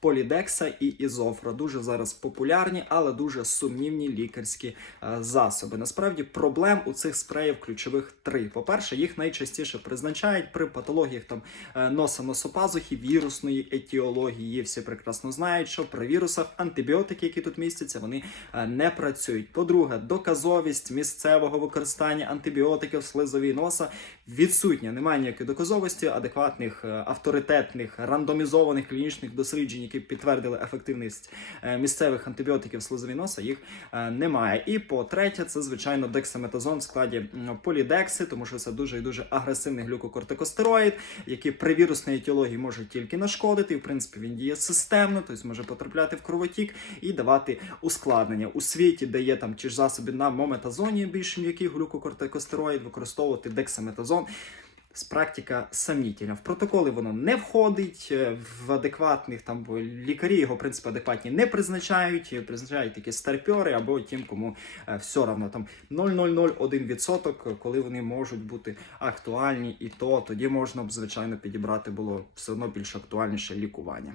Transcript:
полідекса і ізофра. Дуже зараз популярні, але дуже сумнівні лікарські е, засоби. Насправді проблем у цих спреїв ключових три. По-перше, їх найчастіше призначають при патологіях там е, носа носопазухи, вірусної етіології. Всі прекрасно знають, що при вірусах антибіотики, які тут містяться, вони е, не працюють. По-друге, доказовість місцевого використання антибіотиків слизові носа відсутня. Немає ніякої доказовості, адекватних, авторитетних, рандомізованих клінічних досліджень, які підтвердили ефективність е, місцевих антибіотиків в слизові носа, їх е, немає. І по-третє, це звичайно дексаметазон в складі полідекси, тому що це дуже і дуже агресивний глюкокортикостероїд, який при вірусній етіології може тільки нашкодити. І в принципі він діє системно, тобто може потрапляти в кровотік і давати ускладнення у світі, де є там ті ж засоби на мометазоні, більш м'який глюкокортикостероїд, використовувати дексаметазон. З практика самітільна. В протоколи воно не входить, е, в адекватних там бо лікарі його в принципі адекватні не призначають, е, призначають такі старпьори або тим, кому е, все равно там 0,001%, коли вони можуть бути актуальні, і то тоді можна б звичайно підібрати було все одно більш актуальніше лікування.